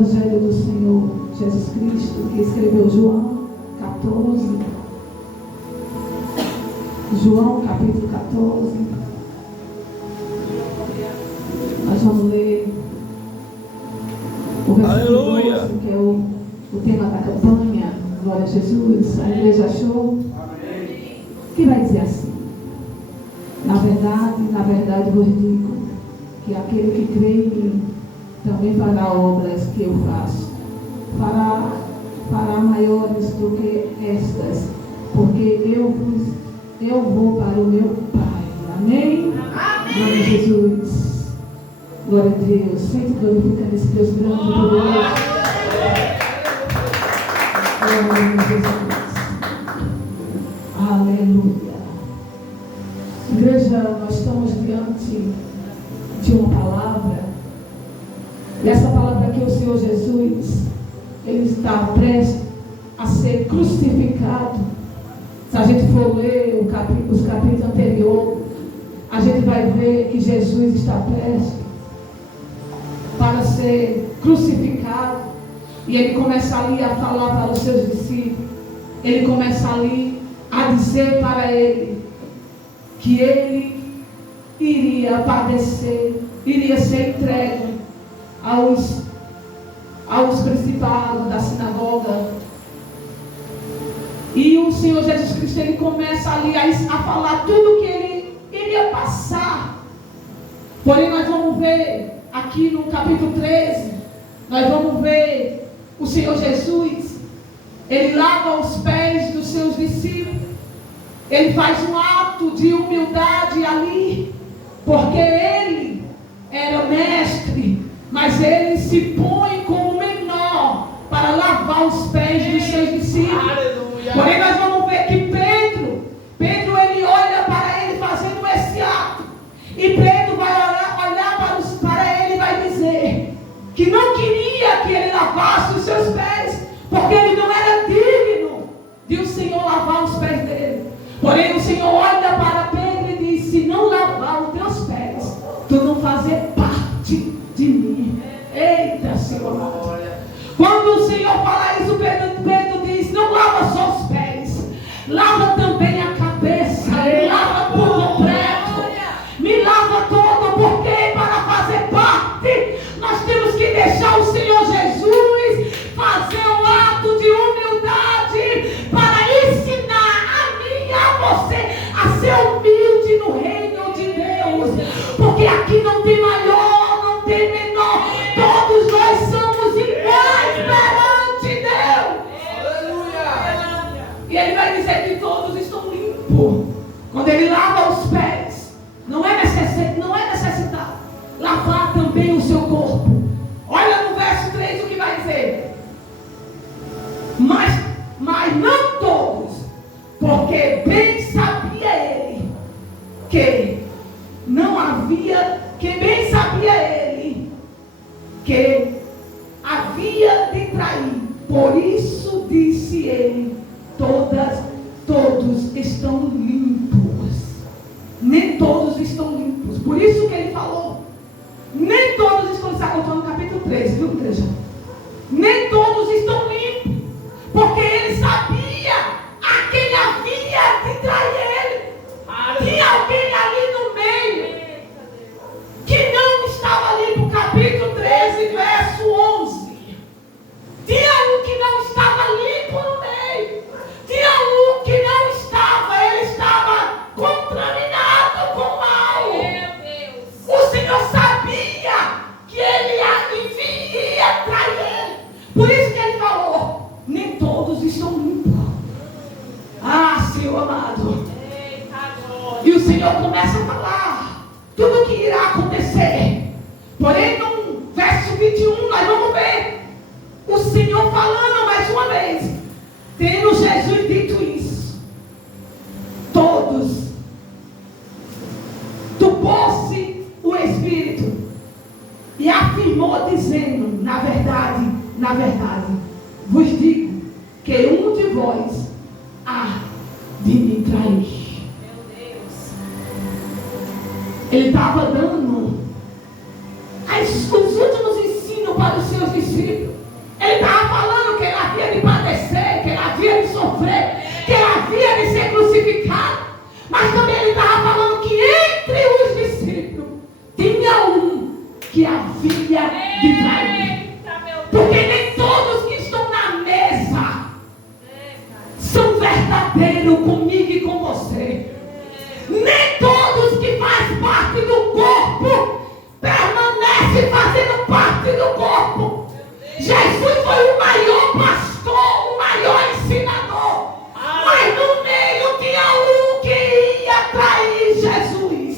Evangelho do Senhor Jesus Cristo, que escreveu João 14. João capítulo 14. Nós vamos ler o versículo 12, que é o tema da campanha. Glória a Jesus. A igreja achou? Que vai dizer assim: na verdade vos digo que aquele que crê em mim também fará obras que eu faço, fará maiores do que estas, porque eu vou para o meu Pai. Amém? Amém. Glória a Jesus. Glória a Deus. Sempre glorifica nesse Deus grande e poderoso. Glória a Jesus. Aleluia. Igreja, nós estamos diante de uma palavra. E essa palavra aqui, o Senhor Jesus, Ele está prestes a ser crucificado. Se a gente for ler os capítulos anteriores, a gente vai ver que Jesus está prestes para ser crucificado. E Ele começa ali a falar para os seus discípulos. Ele começa ali a dizer para ele que Ele iria padecer, iria ser entregue aos principados da sinagoga. E o Senhor Jesus Cristo, Ele começa ali a falar tudo que Ele iria passar. Porém, nós vamos ver aqui no capítulo 13, nós vamos ver o Senhor Jesus, Ele lava os pés dos seus discípulos. Ele faz um ato de humildade ali, porque Ele era mestre, mas Ele se põe como menor para lavar os pés dos seus discípulos. Aleluia. Porém, nós vamos ver que Pedro ele olha para ele fazendo esse ato, e Pedro vai olhar para ele e vai dizer que não queria que ele lavasse os seus pés, porque ele não era digno de o Senhor lavar os pés dele. Porém, o Senhor olha para Pedro e diz: se não lavar os teus pés, tu não fazer parte de mim. Eita, Senhor. Quando o Senhor fala isso, Pedro diz: não lava só os pés, lava também a cabeça, me lava por completo, me lava todo, porque para fazer parte, nós temos que deixar o Senhor Jesus fazer um ato de humildade para ensinar a mim e a você a ser humilde no reino de Deus, porque aqui não tem maior, não tem menor, todos nós somos iguais perante Deus. Aleluia. E Ele vai dizer que todos estão limpos. Quando Ele lava os pés, não é necessidade lavar também o seu corpo. Olha no verso 3 o que vai dizer: mas não todos, porque bem sabia ele que não havia, que bem sabia ele que havia de trair. Por isso disse ele: todos estão limpos. Nem todos estão limpos. Por isso que ele falou: nem todos estão, está contando no capítulo 13, viu, igreja? Nem todos estão limpos, porque ele sabia a quem havia de trair ele. Tinha alguém ali no meio que não estava limpo. Capítulo 13, verso 11. Tinha um que não estava limpo no meio. Tinha um que não estava, ele estava contaminado com o mal. O Senhor sabia que ele iria trair ele. Por isso que ele falou: nem todos estão limpos. Ah, Senhor amado. E o Senhor começa a falar tudo o que irá acontecer. Porém, no verso 21, nós vamos ver o Senhor falando mais uma vez. Tendo Jesus dito isso, todos topou-se o Espírito e afirmou, dizendo: na verdade, vos digo que um de vós há de me trair. Ele estava dando os últimos ensinos para os seus discípulos. Jesus foi o maior pastor, o maior ensinador. Mas no meio tinha um que ia trair Jesus.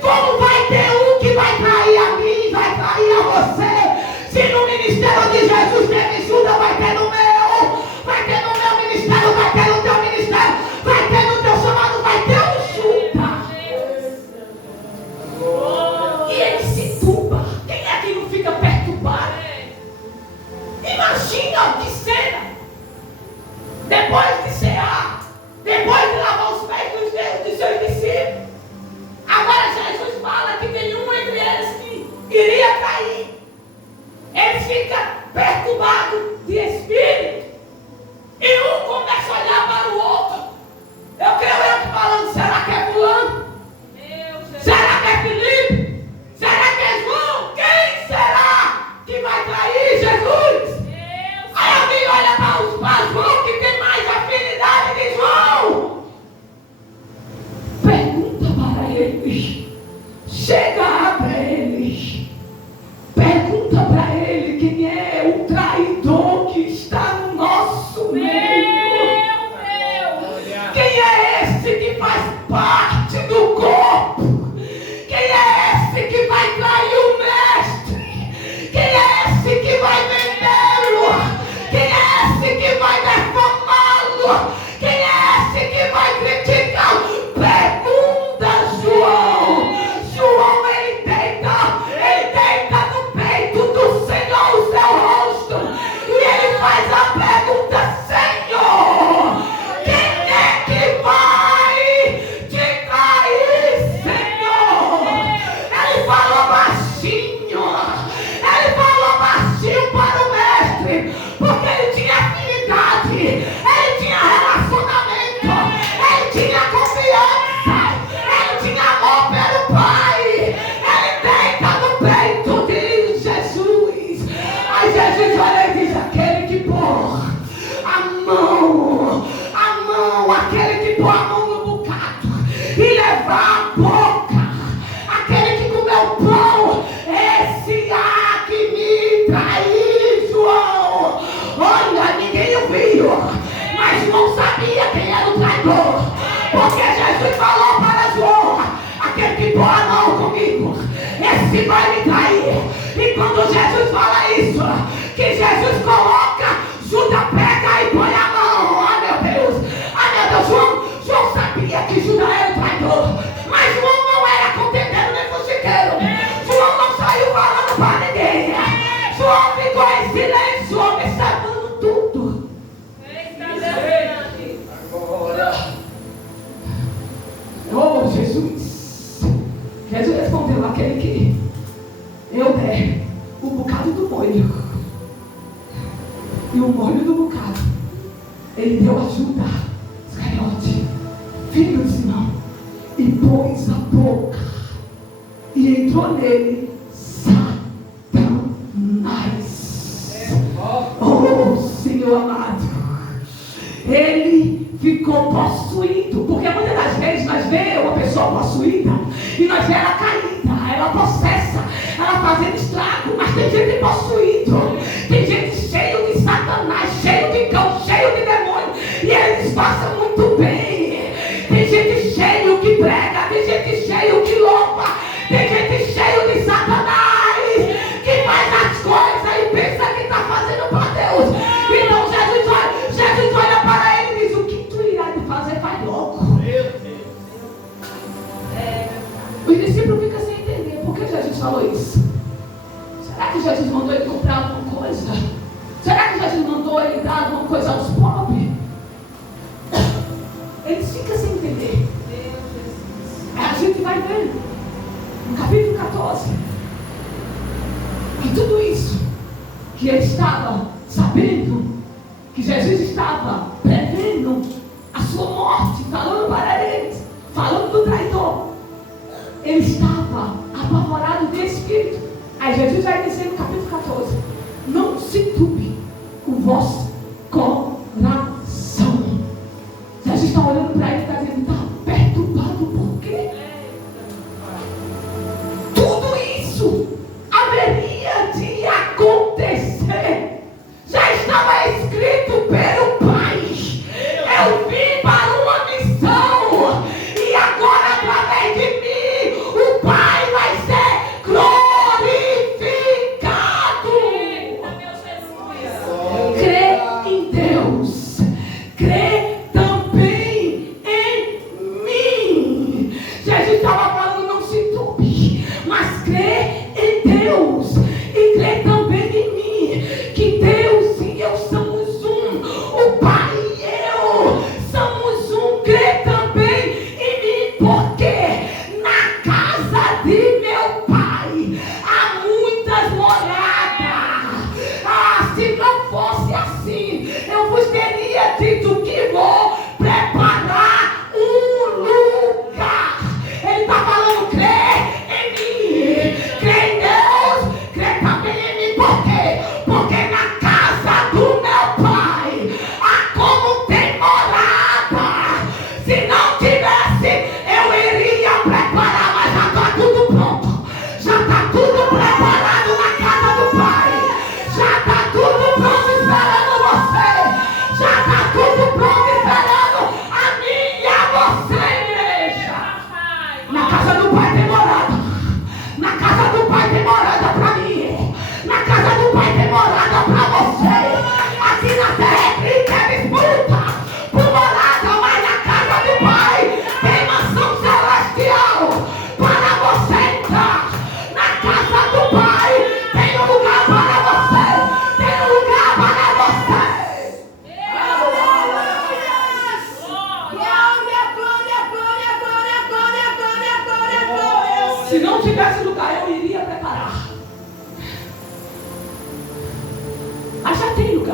Como vai ter um que vai trair a mim, vai trair a você? Se no ministério de Jesus teve Judas, vai ter no meu. Vai ter no meu ministério, vai ter no teu ministério. Vai ter no teu chamado, vai ter um Judas. E ele se turba. Quem é que não fica perturbado? Imagina que cena. Depois de cear, depois de lavar os pés dos seus discípulos, agora Jesus fala que tem um entre eles que iria cair. Eles ficam perturbados de espírito. E um começa a olhar para o outro. Eu creio falando, será que é fulano? Será que é Filipe? Será que é João? Quem será que vai trair Jesus? Aí alguém olha para João, que tem mais afinidade de João. Pergunta para eles. Chega até eles. Pergunta para ele quem é o traidor que está no nosso meio. Quem é esse que faz parte do corpo? Quem é esse que vai trair o mestre? Quem é esse que vai vendê-lo? Quem é esse que vai defamá-lo? Quem é esse que vai criticá-lo? Pergunta João. João, ele deita no peito do Senhor o seu rosto. E ele faz a pergunta: Senhor, quem é que vai te trair, Senhor? Ele falou baixinho. Ele falou baixinho para o mestre, porque ele tinha afinidade, ele tinha relacionamento, ele tinha confiança, ele tinha amor pelo Pai. Ele deita no peito de Jesus. Aí Jesus olha e diz: aquele que pôr a mão, aquele que pôr a mão no bocado e levar a boca, aquele que comeu pão, esse há que me trair, João. Olha, ninguém ouviu, mas João sabia quem era o traidor, porque Jesus falou para João: aquele que pôr a mão comigo, esse vai me trair. E quando Jesus fala isso, que Jesus coloca, Judas pega e põe a mão. Ah, meu Deus, João sabia que Judas era o traidor, mas João não era contendeiro nem fuxiqueiro. João não saiu falando para ninguém. João ficou em silêncio, observando tudo. Oh, Jesus. Jesus respondeu: aquele que eu der o bocado do molho e o molho do bocado, ele deu ajuda, Iscariote, filho de Simão, e pôs a boca, e entrou nele Satanás. Oh, Senhor amado, ele ficou possuído, porque muitas das vezes nós vemos uma pessoa possuída e nós vemos ela caída, ela possessa, ela fazendo estrago, mas tem gente possuído, tem gente cheio de Satanás, cheio de cão, cheio de demônio, e eles passam muito bem. Tem gente cheio que prega, tem gente cheio que louva, tem gente cheio de Satanás, que faz as coisas e pensa que está fazendo para Deus. Então Jesus olha para ele e diz: o que tu irá de fazer, faz logo. Os discípulos ficam sem entender por que Jesus falou isso. Será que Jesus mandou ele comprar alguma coisa? Será que Jesus mandou ele dar alguma coisa aos pobres? Eles ficam sem entender. A gente vai ver no capítulo 14 que tudo isso que ele estava sabendo, que Jesus estava prevendo a sua morte, falando para eles, falando do traidor, ele estava apavorado de espírito. Aí Jesus vai dizer no capítulo 14: não se turbe o vosso coração. Jesus está olhando para ele e está dizendo: está perturbado por quê? Tudo isso haveria de acontecer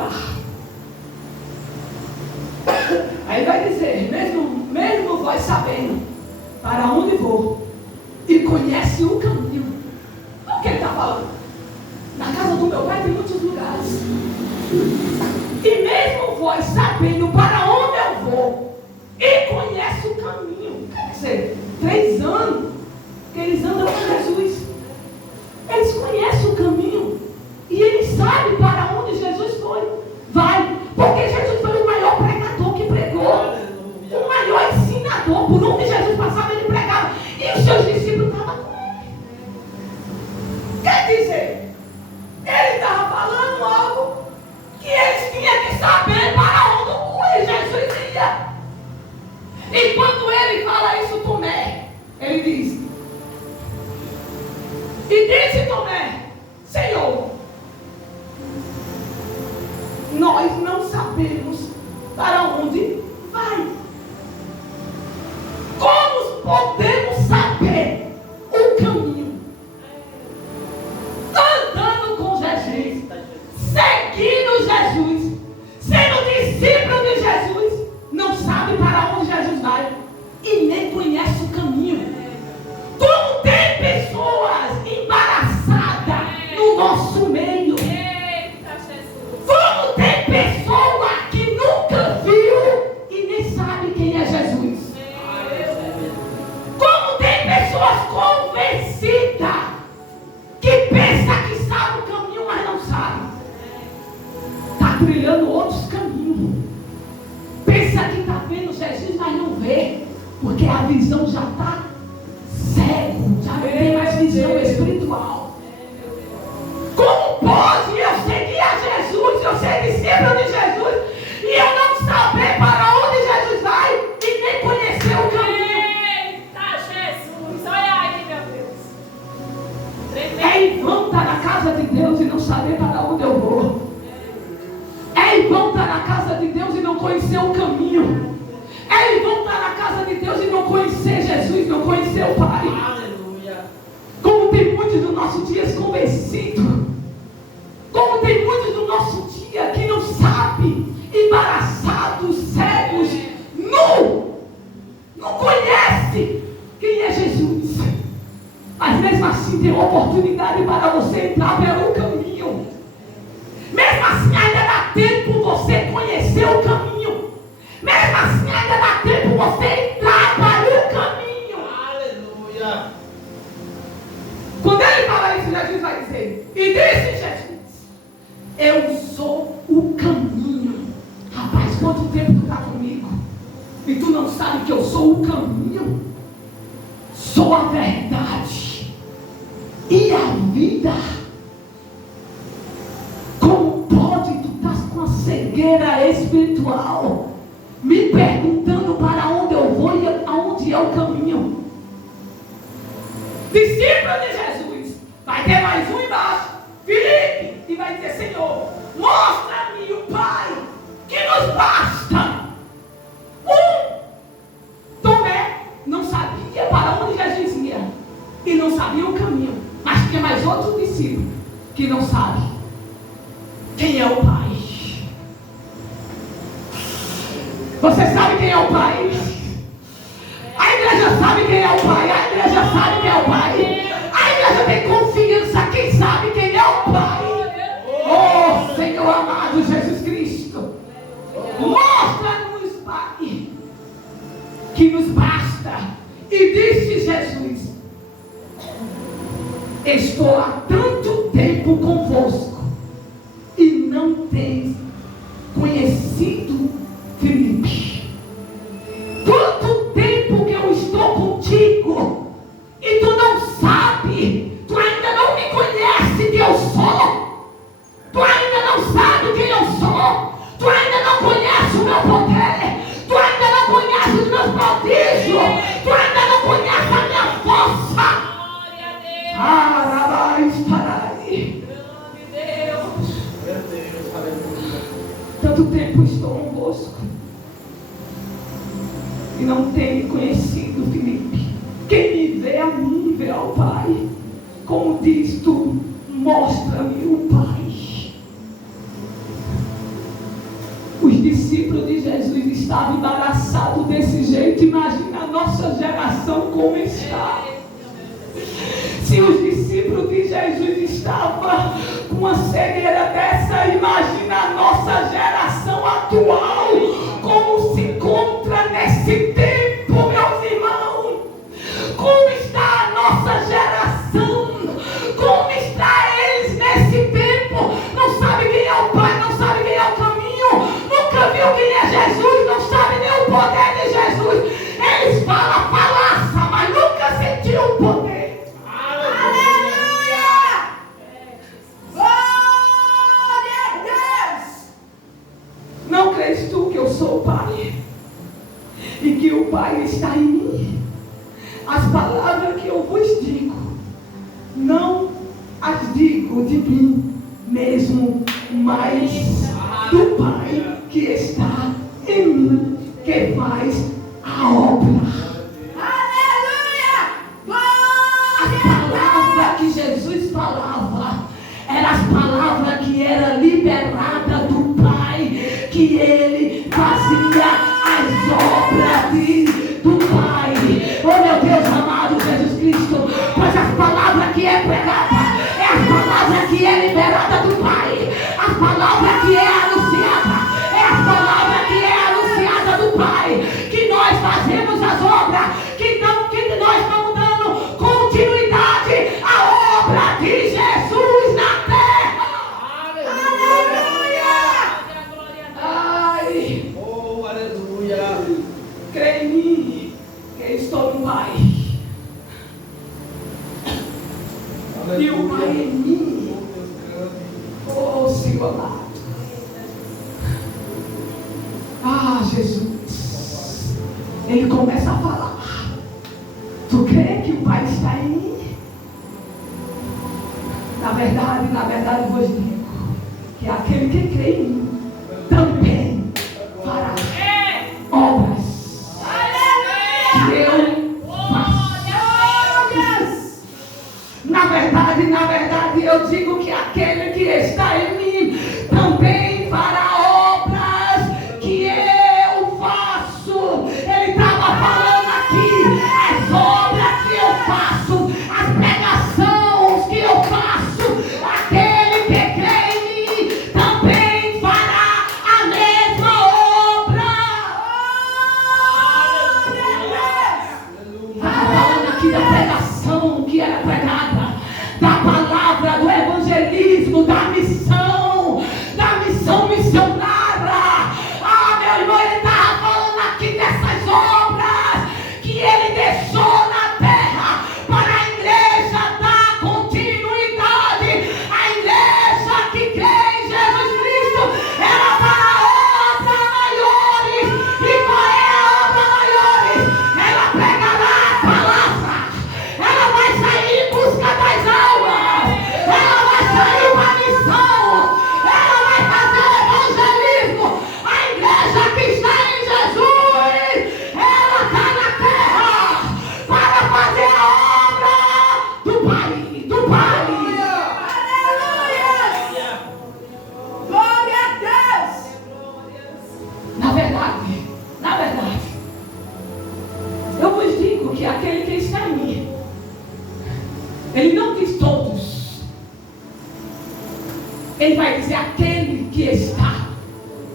andar. Aí vai dizer, mesmo vós sabendo para onde vou e conhece o caminho. Olha o que ele está falando. Na casa do meu pai tem muitos lugares. E mesmo vós sabendo para onde eu vou e conhece o caminho. Quer dizer, 3 anos que eles andam com Jesus. Eles conhecem o caminho. E eles sabem para onde Jesus vai. Porque Jesus foi o maior pregador que pregou. O maior ensinador. Por onde Jesus passava, ele pregava. E os seus discípulos estavam com ele. Quer dizer, ele estava falando algo que eles tinham que saber para onde Jesus ia. E quando ele fala isso, Tomé, ele diz: e disse Tomé, Senhor, nós não sabemos para onde vai. Como podemos saber o caminho? Andando com Jesus, seguindo Jesus, sendo discípulo de Jesus, não sabe para onde Jesus vai e nem conhece o caminho. Como tem pessoas embaraçadas no nosso meio. Como tem pessoa que nunca viu e nem sabe quem é Jesus. Como tem pessoas convencidas que pensa que sabe o caminho, mas não sabe. Está trilhando outros caminhos. Pensa que está vendo Jesus, mas não vê. Porque a visão já está cego. Já não tem mais visão espiritual. Como pode eu seguir a Jesus, eu ser discípulo de Jesus, e eu não saber para onde Jesus vai e nem conhecer o caminho? Eita, Jesus! Olha aí, meu Deus! É em vão estar na casa de Deus e não saber para onde eu vou. É em vão estar na casa de Deus e não conhecer o caminho. É em vão estar na casa de Deus e não conhecer Jesus, não conhecer o Pai. Aleluia! Como tem muitos do nosso dia convencidos. Como tem muitos do nosso dia que não sabem, embaraçados, cegos, não conhece quem é Jesus. Mas mesmo assim tem oportunidade para você entrar pelo caminho. Mesmo assim ainda dá tempo você conhecer o caminho. Mesmo assim ainda dá tempo você entrar para o caminho. Aleluia! Quando ele fala isso, Jesus vai dizer, e disse Jesus: eu sou o caminho. Rapaz, quanto tempo tu está comigo e tu não sabe que eu sou o caminho, sou a verdade e a vida. Como pode tu estás com a cegueira espiritual, me perguntando para onde eu vou e aonde é o caminho? Discípulo de Jesus, vai ter mais um embaixo, Filipe, e vai dizer: Senhor, mostra-me o Pai, que nos basta. Tomé não sabia para onde Jesus ia e não sabia o caminho, mas tinha mais outro discípulo que não sabe quem é o Pai. Você sabe quem é o Pai? A igreja sabe quem é o Pai. A igreja sabe quem é o Pai. A igreja tem confiança. Quem sabe quem é o Pai? Oh, Senhor amado Jesus Cristo, mostra-nos, Pai, que nos basta. E disse Jesus: estou há tanto tempo convosco e não tens conhecido Filipe. Quanto tempo que eu estou contigo e tu não sabe, tu ainda não me conhece quem eu sou, tu ainda não sabe quem eu sou, tu ainda não conhece o meu poder, tu ainda não conhece os meus prodígios, tu ainda não conhece a minha força. Arabais parai. Tanto tempo estou convosco e não tenho conhecido Filipe. Quem me vê a mim, vê ao Pai. Como diz tu, mostra-me o Pai. Os discípulos de Jesus estavam embaraçados desse jeito. Imagina a nossa geração como está. Se os discípulos de Jesus estavam com uma cegueira dessa, imagina a nossa geração atual como se encontra nesse tempo, meus irmãos. Como está a nossa geração? Como está eles nesse tempo? Não sabe quem é o Pai, não sabe quem é o caminho, nunca viu quem é Jesus, não sabe nem o poder de Jesus. Eles falam falácia, mas nunca sentiu o poder. Não crês tu que eu sou o Pai e que o Pai está em mim? As palavras que eu vos digo, não as digo de mim mesmo, mas do Pai que está em mim, que faz a obra. As palavras que Jesus falava eram as palavras que eram liberadas do Pai, que ele fazia as obras do Pai. Oh meu Deus amado Jesus Cristo, pois as palavras que é pregada é as palavras que é liberada do Pai, as palavras que é anunciada é as palavras que é anunciada do Pai, que nós fazemos as obras, que nós estamos dando continuidade à obra de Jesus na terra. Ai, Oh, aleluia. crê em mim, que eu estou no Pai. E o Pai em mim. Oh, Senhor amado. Ah, Jesus. Ele começa a falar. Tu crê que o Pai está em mim? Na verdade, vos digo que aquele que crê em mim também fará obras que eu faço. Na verdade, eu digo que aquele que está em mim também fará obras que eu faço. Ele estava falando aqui as obras que eu faço, as pregações que eu faço. Aquele que crê em mim também fará a mesma obra. Estava falando aqui da pregação que era pregada, da palavra, do evangelismo, da missão missionária. Ah, meu irmão, ele estava falando aqui dessas obras que ele deixou na terra para a igreja dar continuidade. A igreja que crê em Jesus Cristo era para obras maiores. E qual é a obra maiores? Ela pregará a palavra, ela vai sair em busca das almas, ela vai sair para a missão, ela vai fazer o evangelismo. A igreja que está em Jesus, ela está na terra para fazer a obra do Pai, do Pai. Aleluia. Glória a Deus. Na verdade, eu vos digo que aquele que está em mim, ele não diz todos, ele vai dizer aquele que está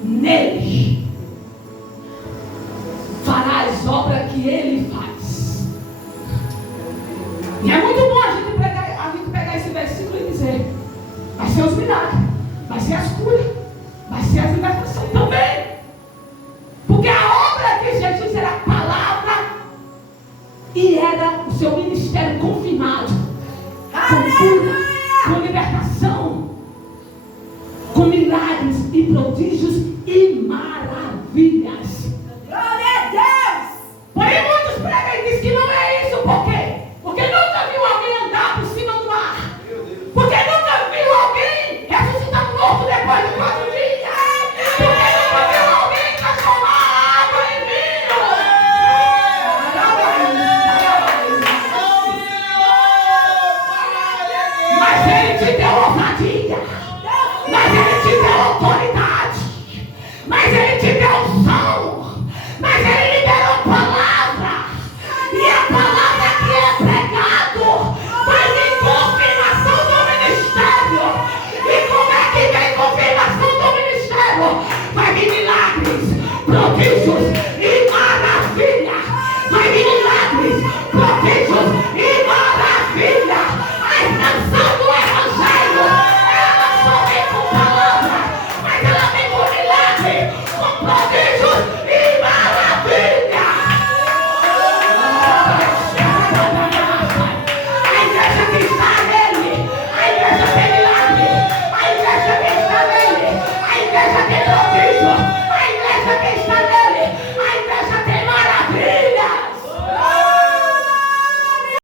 nele fará as obras que ele faz. E é muito bom a gente pegar esse versículo e dizer: vai ser os milagres, vai ser as curas, vai ser as libertações também. Porque a obra de Jesus era a palavra e era o seu ministério confirmado com cura,